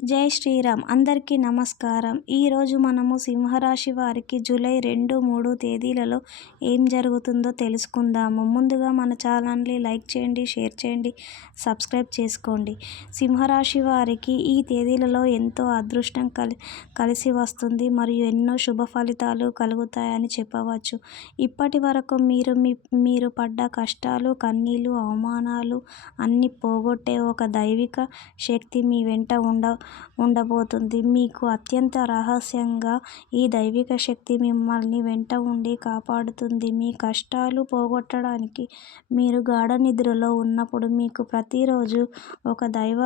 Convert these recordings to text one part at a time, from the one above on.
జై శ్రీరామ్. అందరికీ నమస్కారం. ఈరోజు మనము సింహరాశి వారికి జూలై 2, 3 తేదీలలో ఏం జరుగుతుందో తెలుసుకుందాము. ముందుగా మన ఛానల్ని లైక్ చేయండి, షేర్ చేయండి, సబ్స్క్రైబ్ చేసుకోండి. సింహరాశి వారికి ఈ తేదీలలో ఎంతో అదృష్టం కలిసి వస్తుంది మరియు ఎన్నో శుభ ఫలితాలు కలుగుతాయని చెప్పవచ్చు. ఇప్పటి వరకు మీరు పడ్డ కష్టాలు, కన్నీళ్లు, అవమానాలు అన్నీ పోగొట్టే ఒక దైవిక శక్తి మీ వెంట ఉండబోతుంది. మీకు అత్యంత రహస్యంగా ఈ దైవిక శక్తి మిమ్మల్ని వెంట ఉండి కాపాడుతుంది. మీ కష్టాలు పోగొట్టడానికి మీరు గాఢ నిద్రలో ఉన్నప్పుడు మీకు ప్రతిరోజు ఒక దైవ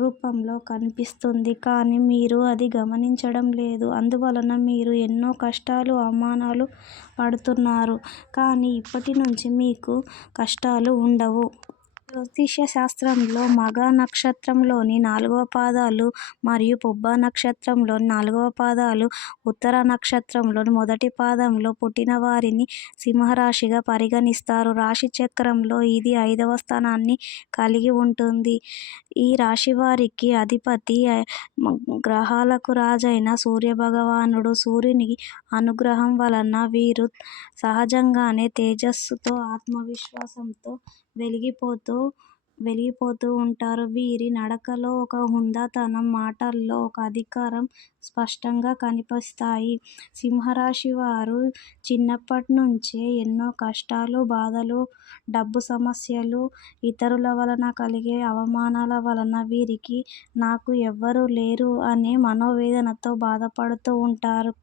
రూపంలో కనిపిస్తుంది. కానీ మీరు అది గమనించడం లేదు. అందువలన మీరు ఎన్నో కష్టాలు, అవమానాలు పడుతున్నారు. కానీ ఇప్పటి నుంచి మీకు కష్టాలు ఉండవు. జ్యోతిష శాస్త్రంలో మఘ నక్షత్రంలోని 4వ పాదాలు మరియు పుబ్బ నక్షత్రంలోని 4వ పాదాలు, ఉత్తర నక్షత్రంలోని మొదటి పాదంలో పుట్టిన వారిని సింహరాశిగా పరిగణిస్తారు. రాశి చక్రంలో ఇది 5వ స్థానాన్ని కలిగి ఉంటుంది. ఈ రాశి వారికి అధిపతి గ్రహాలకు రాజైన సూర్యభగవానుడు. సూర్యుని అనుగ్రహం వలన వీరు సహజంగానే తేజస్సుతో, ఆత్మవిశ్వాసంతో వెలిగిపోతూ ఉంటారు. వీరి నడకలో ఒక హుందాతనం, మాటల్లో ఒక అధికారం స్పష్టంగా కనిపిస్తాయి. సింహరాశి వారు చిన్నప్పటి నుంచే ఎన్నో కష్టాలు, బాధలు, డబ్బు సమస్యలు, ఇతరుల వలన కలిగే అవమానాల వలన వీరికి నాకు ఎవ్వరూ లేరు అనే మనోవేదనతో బాధపడుతూ ఉంటారు.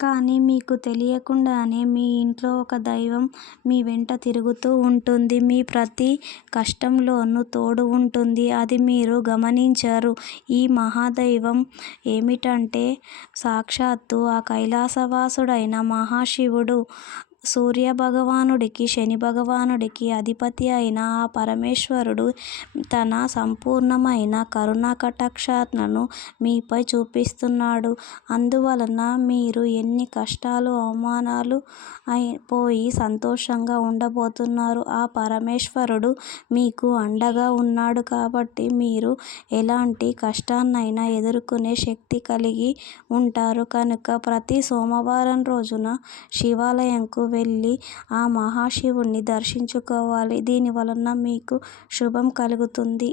కానీ మీకు తెలియకుండానే మీ ఇంట్లో ఒక దైవం మీ వెంట తిరుగుతూ ఉంటుంది. మీ ప్రతి కష్టంలోనూ తోడు ఉంటుంది. అది మీరు గమనించరు. ఈ మహాదైవం ఏమిటంటే సాక్షాత్తు ఆ కైలాసవాసుడైన మహాశివుడు. సూర్యభగవానుడికి, శని భగవానుడికి అధిపతి అయిన ఆ పరమేశ్వరుడు తన సంపూర్ణమైన కరుణా కటాక్షాలను మీపై చూపిస్తున్నాడు. అందువలన మీరు ఎన్ని కష్టాలు, అవమానాలు పోయి సంతోషంగా ఉండబోతున్నారు. ఆ పరమేశ్వరుడు మీకు అండగా ఉన్నాడు కాబట్టి మీరు ఎలాంటి కష్టాన్నైనా ఎదుర్కొనే శక్తి కలిగి ఉంటారు. కనుక ప్రతి సోమవారం రోజున శివాలయంకు వెళ్ళి ఆ మహాశివుణ్ణి దర్శించుకోవాలి. దీనివలన మీకు శుభం కలుగుతుంది.